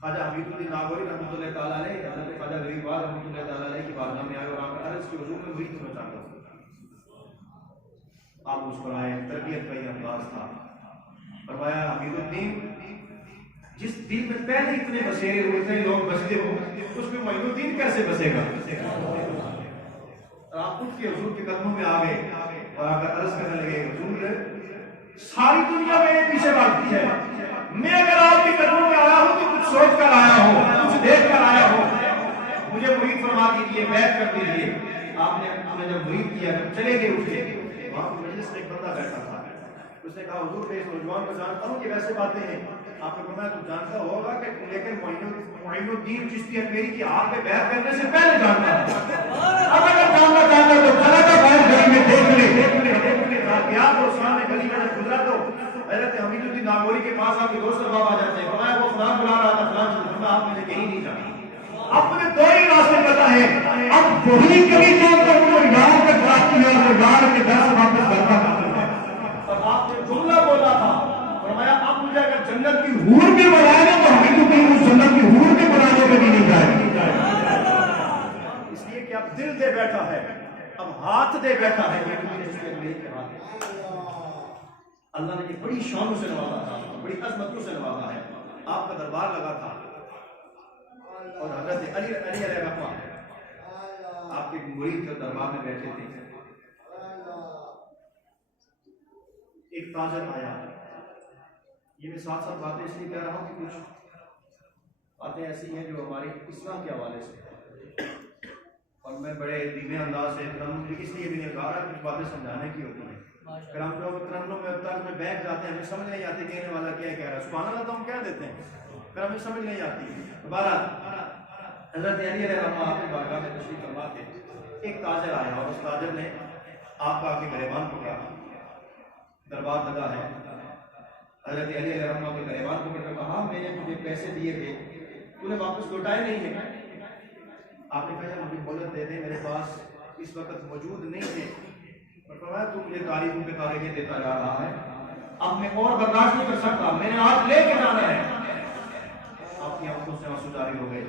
خواجہ حمید الدین لاہوری رحمۃ اللہ تعالیٰ علیہ حضرت خواجہ غریب بات رحمۃ اللہ تعالیٰ علیہ کی بارگاہ میں آئے اور آپ نے عرض کی حضور میں مرید ہونا چاہتا ہوں۔ آپ مسکرائے، تربیت کا یہ انداز تھا۔ فرمایا حمید الدین جس دل میں پہلے اتنے بسیرے ہوئے تھے لوگ بستے ہو، اس میں معین الدین کیسے بسے گا؟ آپ اٹھ کے حضور کے قدموں میں آ گئے اور آ کر عرض کرنے لگے حضور ساری دنیا میرے پیچھے بھاگتی ہے، میں اگر آپ کے قدموں میں آیا ہوں تو کچھ سوچ کر آیا ہوں، کچھ دیکھ کر آیا ہوں، مجھے مرید فرما دیجیے، بیعت کر دیجیے۔ آپ نے ہمیں جب مرید کیا جب چلے گئے اٹھے، وہاں پر مجلس میں ایک بندہ بیٹھا تھا، اس نے کہا حضور میں اس نوجوان کو جانتا ہوں کہ ویسے باتیں ہیں۔ آپ نے فرمایا تم جانتا ہوگا کہ لیکن معین الدین چشتی اجمیری کی آپ پہ بیعت کرنے سے پہلے جانتا ہے، اب اگر جاننا چاہتا تو چلا جا باہر گلی میں دیکھ لے۔ گیا تو سامنے گلی میں جب گزرا تو حضرت حمید الدین لاہوری کے پاس آپ کے دوست احباب آ جاتے ہیں، فرمایا وہ فلاں بلا رہا تھا فلاں چیز، فرمایا آپ مجھے کہیں نہیں جانا، اپنے دو ہی راستے پتا ہے، اب وہی کبھی جان کر وہ یار کے کراچی ہے اور یار کے گھر سے واپس کرتا ہے۔ اور آپ نے جملہ بولا تھا، فرمایا اب مجھے اگر جنت کی حور بھی بنائے گا تو حمید الدین اس جنت کی حور کے بنانے میں بھی نہیں جائے، اس لیے کہ اب دل دے بیٹھا ہے، اب ہاتھ دے بیٹھا ہے۔ اللہ نے بڑی شانوں سے نوازا تھا، بڑی عظمتوں سے نوازا ہے۔ آپ کا دربار لگا تھا اور حضرت علی علیہ الرحمہ آپ کے مرید کے دربار میں بیٹھے تھے۔ ایک تاجر آیا، یہ میں ساتھ ساتھ باتیں اس لیے کہہ رہا ہوں کہ کچھ باتیں ایسی ہیں جو ہمارے اسلام کے حوالے سے، اور میں بڑے دھیمے انداز سے اس لیے بھی نہیں کہا رہا، کچھ باتیں سمجھانے کی ہوتی ہیں۔ پھر ہم لوگ ترنم میں تک میں بیٹھ جاتے ہیں، ہمیں سمجھ نہیں آتی کہنے والا کیا کہہ رہا ہے، سبحان اللہ تو ہم کہہ دیتے ہیں، پھر ہمیں سمجھ نہیں آتی۔ دوبارہ حضرت علی علیہ السلام آپ کی بارگاہ میں تشریف فرما تھے، ایک تاجر آیا اور اس تاجر نے آپ کا کے گریبان پکڑا، دربار لگا ہے، حضرت علی علیہ السلام کے گریبان پکڑ کر کہا میں نے تجھے پیسے دیے تھے تو نے واپس لوٹائے نہیں ہیں۔ آپ نے کہا مجھے مہلت دے دے، میرے پاس اس وقت موجود نہیں ہے، اور فرمایا تو مجھے تاریخوں پہ تاریخیں دیتا جا رہا ہے، اب میں اور برداشت نہیں کر سکتا، میں نے آج لے کے جانا ہے۔ آپ کی آنکھوں سے آنسو جاری ہو گئے،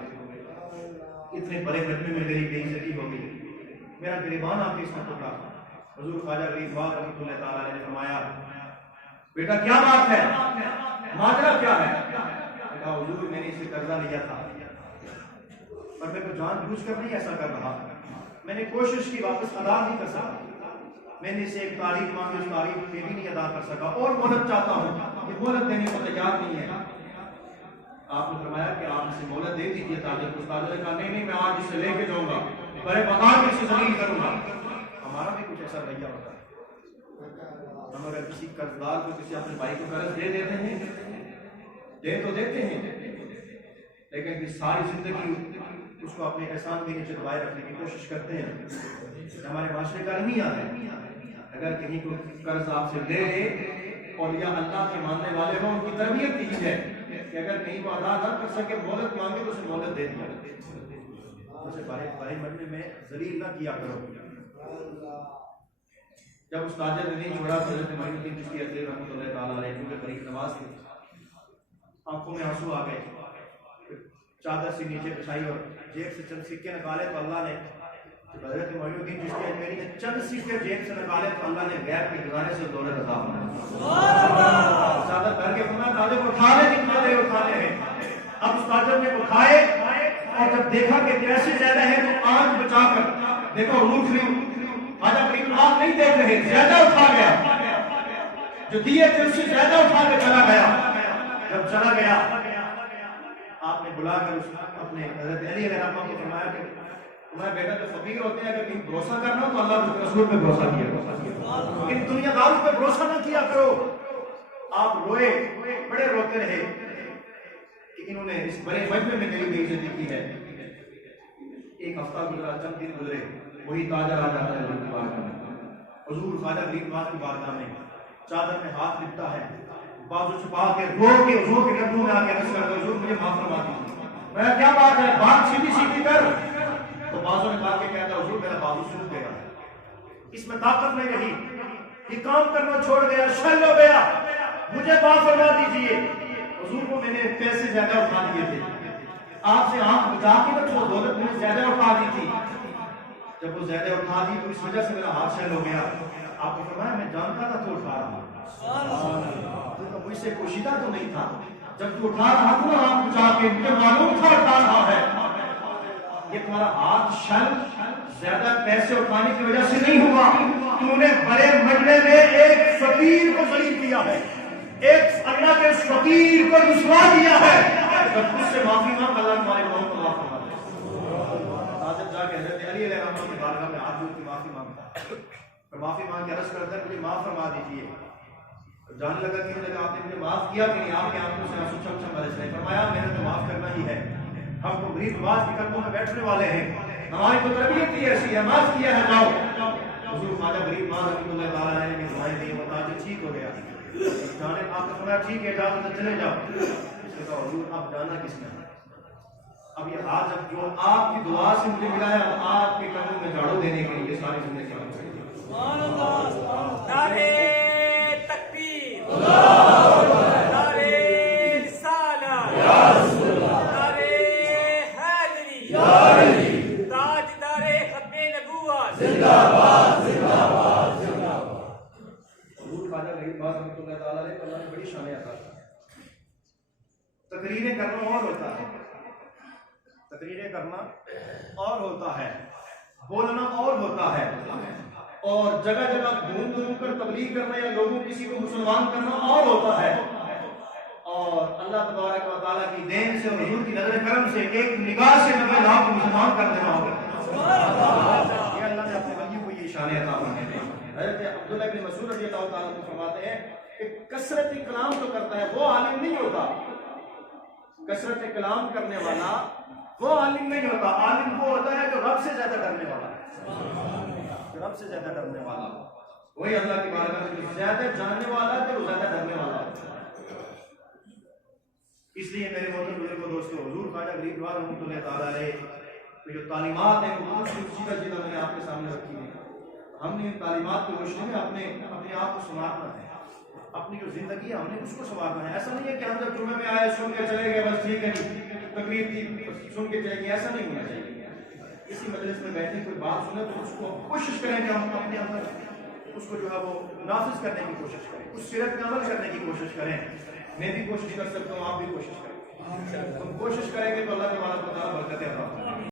اتنے بڑے گھٹنے میں میری بے عزتی ہو گئی، میرا گریبان آپ کے اس میں ٹوٹا۔ حضور خواجہ غریب بات رحمۃ اللہ تعالیٰ نے فرمایا بیٹا کیا بات ہے، ماجرا کیا ہے؟ کہا حضور میں نے اسے قرضہ لیا تھا اور میں کو جان بوجھ کر نہیں ایسا کر رہا، میں نے کوشش کی واپس ادا نہیں کر سکا، میں نے اسے ایک تاریخ مانگی اس تاریخ میں بھی نہیں ادا کر سکا، اور مہلت چاہتا ہوں، یہ مہلت دینے کو تیار نہیں ہے۔ آپ نے فرمایا کہ آپ اسے مہلت دے دیجیے تاجر کو۔ تاجر نے کہا نہیں میں آج اسے لے کے جاؤں گا، بڑے مقام میں اسے ذلیل کروں گا۔ ہمارا بھی کچھ ایسا رویہ ہوتا ہے، ہم اگر کسی قرضدار کو کسی اپنے بھائی کو قرض دے دیتے ہیں، دے تو دیتے ہیں، لیکن پھر ساری زندگی اس کو اپنے احسان کے نیچے دبائے رکھنے کی کوشش کرتے ہیں۔ ہمارے معاشرے کا رویہ ہے، اگر کہیں کو قرض آپ سے لے لے اور یا اللہ کے ماننے والے ہوں، ان کی تربیت کی ہے کہ اگر کہیں کو ادا نہ کر سکے مہلت مانگے تو اسے مہلت دے دیا، اسے بھائی بننے میں ذلیل نہ کیا کرو۔ جب اس تاجر نے نہیں چھوڑا تو حضرت معین الدین چشتی عطیہ رحمۃ اللہ تعالیٰ علیہ کیونکہ قریب نواز تھے، آنکھوں میں آنسو آ گئے، چادر سے نیچے بچھائی اور جیب سے چند سکے نکالے تو اللہ نے، جب حضرت معین الدین چشتی اجمیری نے چند سکے جیب سے نکالے تو اللہ نے غیب کے خزانے سے دولت عطا فرمائی۔ چادر کر کے فرمایا تاجر کو اٹھا لے جتنا دے اٹھانے ہیں۔ اب اس تاجر نے اٹھائے اور جب دیکھا کہ پیسے زیادہ ہیں تو آنکھ بچا کر دیکھو حضور خرید خواجہ فرید آپ نہیں دیکھ رہے، زیادہ اٹھا گیا، جو دیے تھے اس سے زیادہ اٹھا کے چلا گیا۔ جب چلا گیا آپ نے بلا کر اپنے حضرت علی علیہ السلام کو فرمایا کہ تمہارا بیٹا جو فقیر ہوتے ہیں اگر کہیں بھروسہ کرنا تو اللہ کے رسول پہ بھروسہ کیا، ان دنیا داروں پہ بھروسہ نہ کیا کرو۔ آپ روئے، بڑے روتے رہے کہ انہوں نے اس بڑے مجمع میں میری بے عزتی کی ہے۔ ایک ہفتہ گزرا، چند دن گزرے، وہی تاجر آ جاتا ہے حضور کی بارگاہ میں، حضور خواجہ غریب نواز کی بارگاہ میں، چادر میں ہاتھ لپٹا ہے، بازو چھپا کے رو کے حضور کے قدموں میں آ کے عرض کرتا ہے حضور مجھے معاف فرما دیجیے۔ میں کیا بات ہے، بات سیدھی سیدھی کر۔ تو بازو نے کہا کہ کہتا حضور میرا بازو سوکھ گیا، اس میں طاقت نہیں رہی، یہ کام کرنا چھوڑ گیا، شل ہو گیا، مجھے معاف فرما دیجیے۔ حضور کو میں نے پیسے زیادہ اٹھا دیے تھے، آپ سے آنکھ بچا کے تو وہ دولت میں نے زیادہ اٹھا دی تھی، جب وہ زیادہ اٹھا دی تو اس وجہ سے میرا ہاتھ شل ہو گیا۔ آپ نے فرمایا میں جانتا تھا تو اٹھا رہا، تو مجھ سے پوشیدہ تو نہیں تھا، جب تو اٹھا رہا تھا آنکھ بچا کے مجھے معلوم تھا اٹھا رہا ہے۔ یہ تمہارا ہاتھ شل زیادہ پیسے اٹھانے کی وجہ سے نہیں ہوا، تو نے بڑے مجمع میں ایک فقیر کو ذلیل کیا ہے، ایک اللہ کے فقیر کو رسوا دیا ہے، جب اس سے معافی مانگ اللہ تمہارے گناہوں کو معاف فرما دے۔ تاجر جا کے حضرت علی علیہ السلام کی بارگاہ میں ہاتھ جوڑ کے معافی مانگتا ہے، اور معافی مانگ کے عرض کرتا ہے مجھے معاف فرما دیجیے۔ جاننے لگا کہ آپ نے مجھے معاف کیا کہ نہیں، آپ کے آنکھوں سے آنسو چھم چھم برس رہے۔ فرمایا میں نے تو معاف کرنا ہی ہے، ہم تو غریب نواز کے قدموں میں بیٹھنے والے ہیں، ہماری تو تربیت ہی ایسی ہے، معاف کیا ہے جاؤ۔ حضور خواجہ غریب نواز رحمۃ اللہ تعالیٰ علیہ نے دعائیں دی، وہ تاجر ٹھیک ہو گیا۔ جانے آپ نے فرمایا ٹھیک ہے جاؤ تو چلے جاؤ۔ اس نے کہا حضور اب جانا کس نے، اب یہ ہاتھ جب جو آپ کی دعا سے مجھے ملا ہے اب آپ کے قدموں میں جھاڑو دینے کے لیے ساری زندگی کام کریں۔ سبحان اللہ، نعرہ تکبیر، نعرہ رسالت، نعرہ حیدری، تاجدار ختم نبوت، زندہ باد، زندہ باد، زندہ باد۔ حضور خواجہ غریب نواز رحمۃ اللہ تعالیٰ علیہ اللہ نے بڑی شان عطا کی۔ تقریریں کرنا اور ہوتا ہے، تقریریں کرنا اور ہوتا ہے، بولنا اور ہوتا ہے، اور جگہ جگہ گھوم گھوم کر تبلیغ کرنا یا لوگوں کسی کو مسلمان کرنا اور ہوتا ہے، اور اللہ تبارک و تعالیٰ کی دین سے اور حضور کی نظر کرم سے ایک نگاہ سے 90 لاکھ کو مسلمان کر دینا ہوگا۔ یہ اللہ نے اپنے ولی کو یہ شان عطا فرمائی ہے۔ حضرت عبداللہ بن مسعود رضی اللہ تعالیٰ عنہ فرماتے ہیں کہ کثرت کلام جو کرتا ہے وہ عالم نہیں ہوتا، کثرت کلام کرنے والا وہ عالم نہیں ہوتا، عالم وہ ہوتا ہے جو رب سے زیادہ ڈرنے والا ہے، جو رب سے زیادہ ڈرنے والا، وہی اللہ کی بارگاہ میں زیادہ جاننے والا ہے وہ زیادہ ڈرنے والا ہے۔ اس لیے میرے محترم بزرگوں دوستو، حضور خواجہ غریب نواز رحمۃ اللہ تعالیٰ علیہ کی جو تعلیمات ہیں وہ سیدھا سیدھا میں نے آپ کے سامنے رکھی ہیں۔ ہم نے ان تعلیمات کی روشنی میں اپنے آپ کو سنوارنا ہے، اپنی جو زندگی ہے ہم نے اس کو سنوارنا ہے۔ ایسا نہیں ہے کہ ہم جب جمعے میں آئے سن کے چلے گئے بس ٹھیک ہے تقریر تھی سن کے چلے گئے، ایسا نہیں ہونا چاہیے۔ اسی مجلس میں بیٹھے کوئی بات سنے تو اس کو کوشش کریں کہ ہم اپنے اندر اس کو جو ہے وہ نافذ کرنے کی کوشش کریں، اس سیرت میں عمل کرنے کی کوشش کریں۔ میں بھی کوشش کر سکتا ہوں، آپ بھی کوشش کریں، ہم کوشش کریں گے تو اللہ تبارک و تعالیٰ برکتیں عطا فرمائے گا۔